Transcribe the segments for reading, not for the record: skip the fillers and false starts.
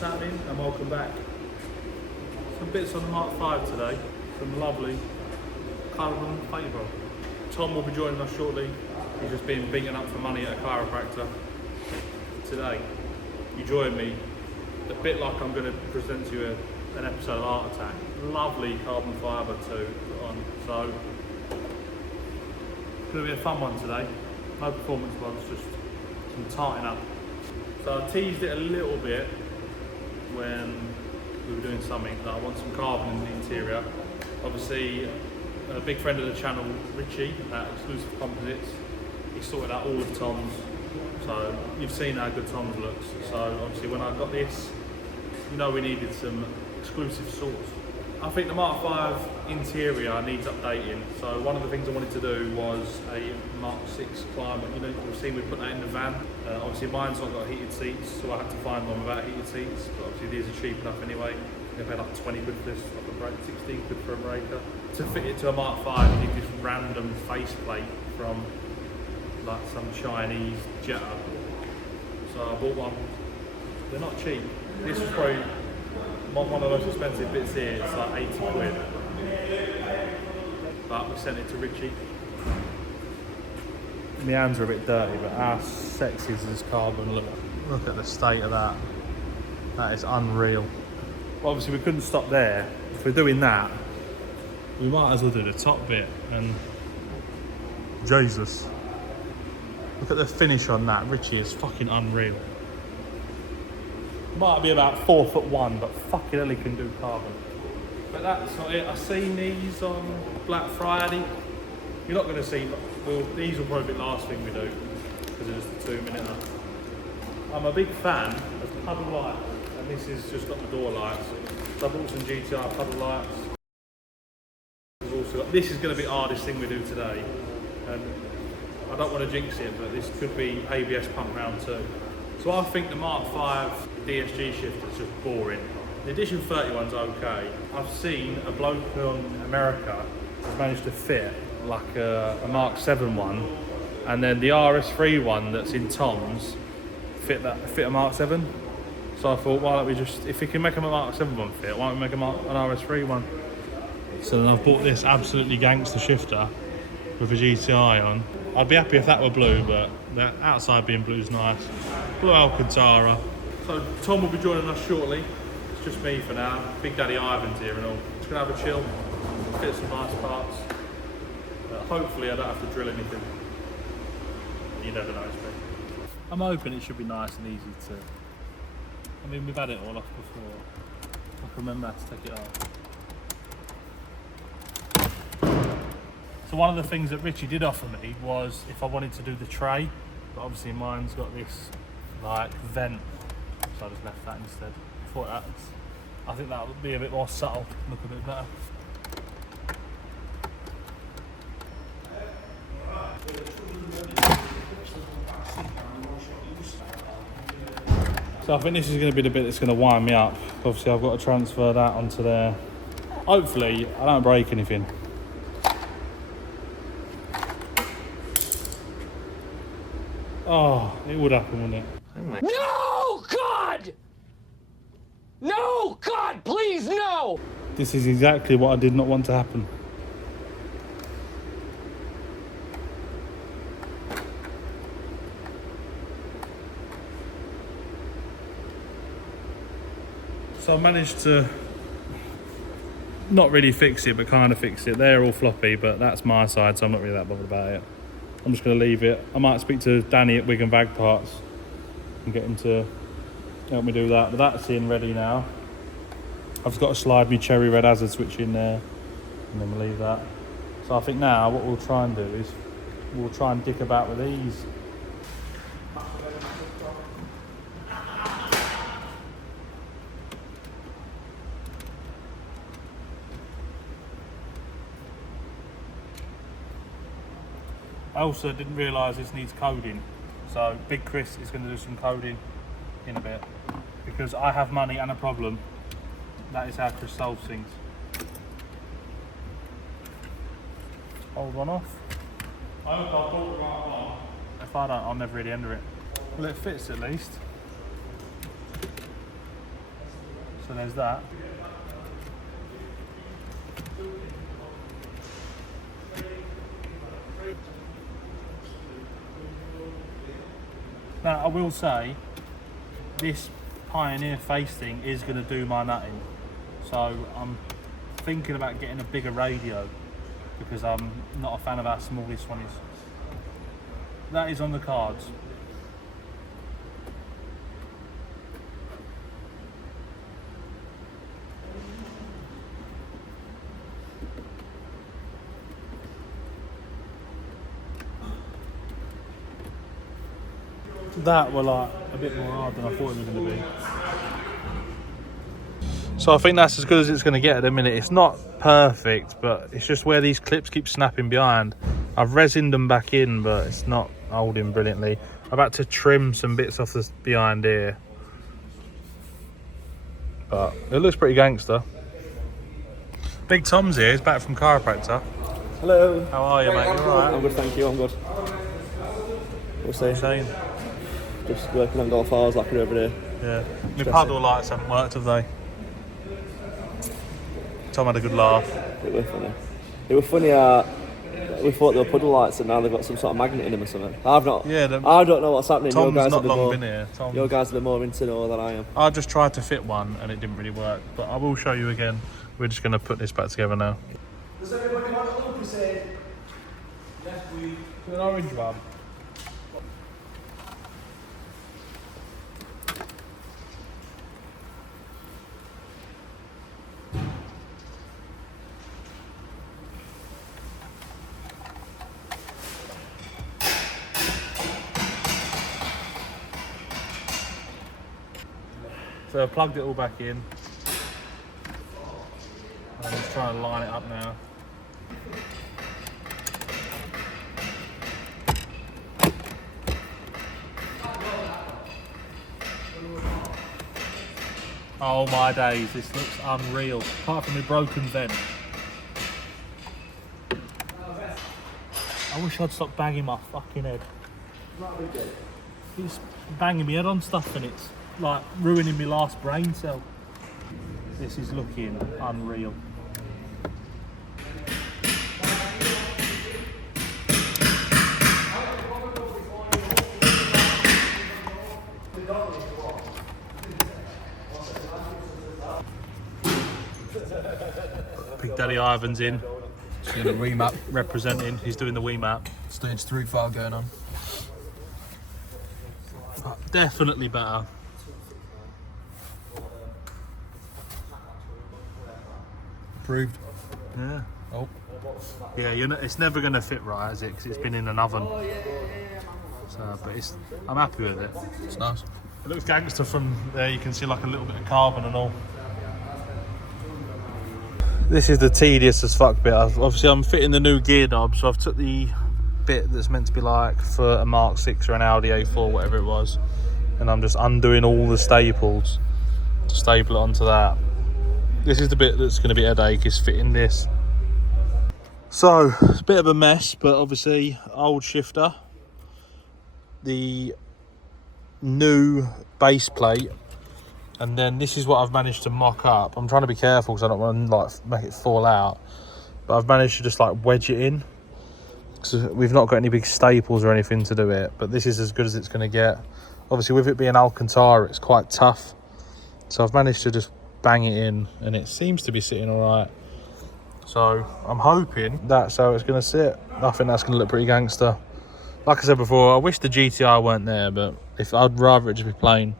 what's happening and welcome back. Some bits on the Mark 5 today, some lovely carbon fibre. Tom will be joining us shortly. He's just been beaten up for money at a chiropractor. Today, you join me, a bit like I'm going to present to you an episode of Art Attack. Lovely carbon fibre too on, so it's going to be a fun one today. No performance ones, just some tightening up. So I teased it a little bit when we were doing something that I want some carbon in the interior. Obviously, a big friend of the channel, Richie, at Exclusive Composites, he sorted out all of Tom's. So you've seen how good Tom's looks. So obviously when I got this, you know we needed some exclusive sorts. I think the Mark 5 interior needs updating. So one of the things I wanted to do was a Mark 6 climate. You know, you've seen we put that in the van. Obviously mine's not got heated seats, so I had to find one without heated seats. But obviously these are cheap enough anyway. They paid like 20 quid for this, like a break, 16 quid for a breaker. To fit it to a Mark 5, you need this random faceplate from like some Chinese Jetta. So I bought one. They're not cheap. This was probably one of the most expensive bits here. It's like 80 quid. But we sent it to Richie. My hands are a bit dirty, but how sexy is this carbon? Look at the state of that. That is unreal. Obviously we couldn't stop there. If we're doing that, we might as well do the top bit. And Jesus, look at the finish on that. Richie is fucking unreal. Might be about 4'1", but fucking hell he can do carbon. But that's not it. I seen these on Black Friday. You're not going to see, well, these will probably be the last thing we do because it's just a 2-minute. I'm a big fan of Puddle lights, and this has just got the door lights. So I bought some GTI Puddle lights. Also got, this is going to be the hardest thing we do today, and I don't want to jinx it, but this could be ABS pump round 2. So I think the Mark 5 DSG Shifter is just boring. The Edition 31's okay. I've seen a bloke from America has managed to fit like a Mark 7 one, and then the RS3 one that's in Tom's fit a Mark 7. So I thought, why don't we just, if we can make a Mark 7 one fit, why don't we make an RS3 one? So then I've bought this absolutely gangster shifter with a GTI on. I'd be happy if that were blue, but the outside being blue is nice. Blue Alcantara. So Tom will be joining us shortly. It's just me for now. Big Daddy Ivan's here and all. Just gonna have a chill, fit some nice parts. Hopefully I don't have to drill anything. You never know, me. I'm hoping it should be nice and easy to... I mean, we've had it all off before. I can remember how to take it off. So one of the things that Richie did offer me was if I wanted to do the tray, but obviously mine's got this like vent, so I just left that instead. I think that would be a bit more subtle, look a bit better. So I think this is going to be the bit that's going to wind me up. Obviously I've got to transfer that onto there. Hopefully I don't break anything. Oh, it would happen, wouldn't it? No, God! No, God, please, no! This is exactly what I did not want to happen. So I managed to not really fix it, but kind of fix it. They're all floppy, but that's my side, so I'm not really that bothered about it. I'm just going to leave it. I might speak to Danny at Wig and Bag Parts and get him to help me do that. But that's in ready now. I've just got to slide my cherry red hazard switch in there, and then we'll leave that. So I think now what we'll try and do is we'll try and dick about with these. I also didn't realise this needs coding, so Big Chris is going to do some coding in a bit because I have money and a problem. That is how Chris solves things. Hold one off. I hope I bought the right one. If I don't, I'll never really enter it. Well, it fits at least. So there's that. Now I will say, this Pioneer face thing is going to do my nutting. So I'm thinking about getting a bigger radio because I'm not a fan of how small this one is. That is on the cards. That were like a bit more hard than I thought it was going to be. So I think that's as good as it's going to get at the minute. It's not perfect, but it's just where these clips keep snapping behind. I've resined them back in, but it's not holding brilliantly. I've had to trim some bits off this behind here, but it looks pretty gangster. Big Tom's here. He's back from chiropractor. Hello. How are you, mate? You alright? I'm good, thank you. I'm good. What's that? Saying? Just working on golf hours like over there. Yeah. My paddle lights haven't worked, have they? Tom had a good laugh. It was funny. It was funny. We thought they were puddle lights, and now they've got some sort of magnet in them or something. I've not. Yeah. I don't know what's happening. Tom's your guys not long more, been here. Tom. Your guys are a bit more into know than I am. I just tried to fit one and it didn't really work, but I will show you again. We're just going to put this back together now. Does everybody want a look? Say yes, we. An orange one. So I plugged it all back in. I'm just trying to line it up now. Oh my days, this looks unreal. Apart from the broken vent. I wish I'd stop banging my fucking head. It's banging my head on stuff and it's like ruining my last brain cell. This is looking unreal. Big Daddy Ivan's in. He's doing a remap. Representing, he's doing the WeMap. Stage 3 file going on. Definitely better. Approved. Yeah. Oh. Yeah, it's never going to fit right, is it? Because it's been in an oven. So, but I'm happy with it. It's nice. It looks gangster from there. You can see like a little bit of carbon and all. This is the tedious as fuck bit. Obviously, I'm fitting the new gear knob, so I've took the bit that's meant to be like for a Mark 6 or an Audi A4, whatever it was, and I'm just undoing all the staples to staple it onto that. This is the bit that's going to be a headache, is fitting this. So it's a bit of a mess, but obviously old shifter, the new base plate, and then this is what I've managed to mock up. I'm trying to be careful because I don't want to like make it fall out, but I've managed to just like wedge it in because we've not got any big staples or anything to do it, but this is as good as it's going to get. Obviously with it being Alcantara, it's quite tough, so I've managed to just bang it in and it seems to be sitting all right. So I'm hoping that's how it's going to sit. I think that's going to look pretty gangster. Like I said before, I wish the GTI weren't there, but if I'd rather it just be plain.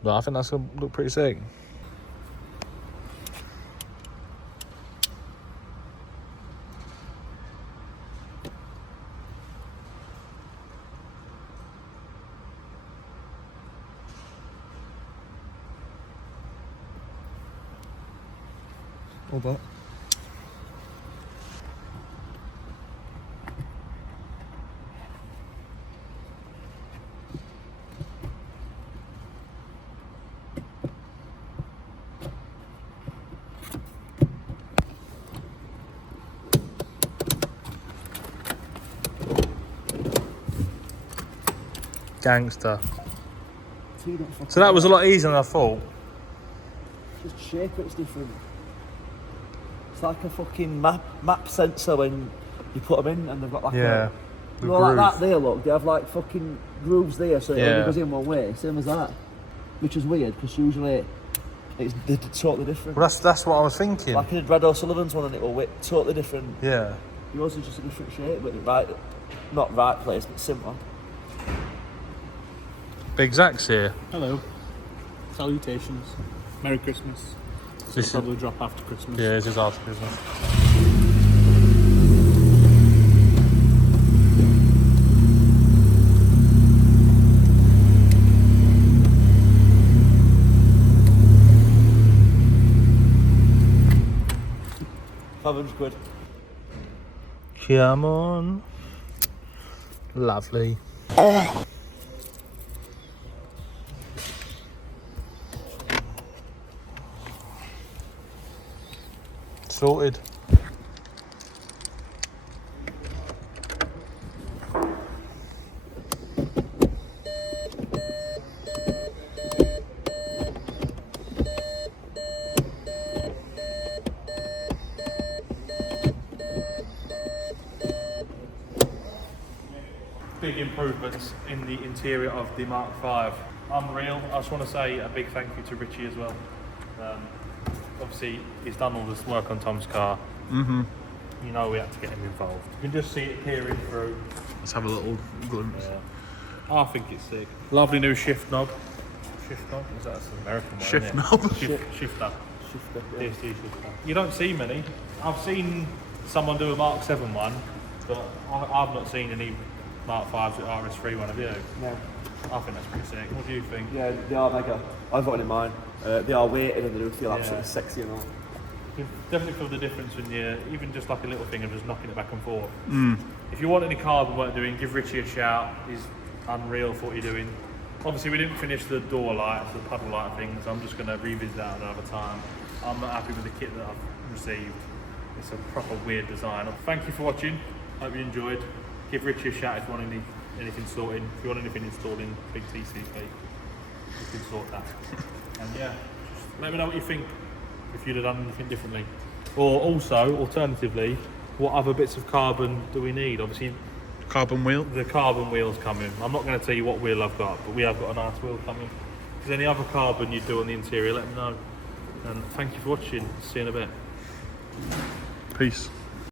But I think that's going to look pretty sick. All that. Gangster. So that was a lot easier than I thought. Just shape it's different. It's like a fucking map sensor when you put them in and they've got like a... The You know, like groove. that there, look, they have like fucking grooves there, so it Yeah. only goes in one way, same as that. Which is weird, because usually they're totally different. Well, that's what I was thinking. Like in Brad O'Sullivan's one, and it will totally different. Yeah. Yours is just a different shape, but not right place, but similar. Big Zach's here. Hello. Salutations. Merry Christmas. This Probably drop after Christmas. Yeah, this is after Christmas. £500. Come on. Lovely. Sorted. Big improvements in the interior of the Mark V. Unreal. I just want to say a big thank you to Richie as well. Obviously, he's done all this work on Tom's car. Mm-hmm. You know we had to get him involved. You can just see it peering through. Let's have a little glimpse. Yeah. I think it's sick. Lovely new shift knob. Shift knob? Is that an American one? Shift isn't it? knob? Shifter. Shifter, yeah. DSG Shifter. You don't see many. I've seen someone do a Mark 7 one, but I've not seen any Mark 5s with RS3 one, have you? No. I think that's pretty sick. What do you think? Yeah, they are mega. I've got one in mine. They are weighted and they do feel Yeah. absolutely sexy and all. You definitely feel the difference when you're even just like a little thing of just knocking it back and forth. Mm. If you want any carbon work doing, give Richie a shout. He's unreal for what you're doing. Obviously, we didn't finish the door lights, the puddle light things. I'm just going to revisit that another time. I'm not happy with the kit that I've received. It's a proper weird design. Thank you for watching. Hope you enjoyed. Give Richie a shout if you want anything sorted. If you want anything installing, big TCP, you can sort that. And yeah, just let me know what you think. If you'd have done anything differently. Or also, alternatively, what other bits of carbon do we need? Obviously, Carbon wheel. the carbon wheel's coming. I'm not going to tell you what wheel I've got, but we have got a nice wheel coming. If there's any other carbon you do on the interior, let me know. And thank you for watching. See you in a bit. Peace.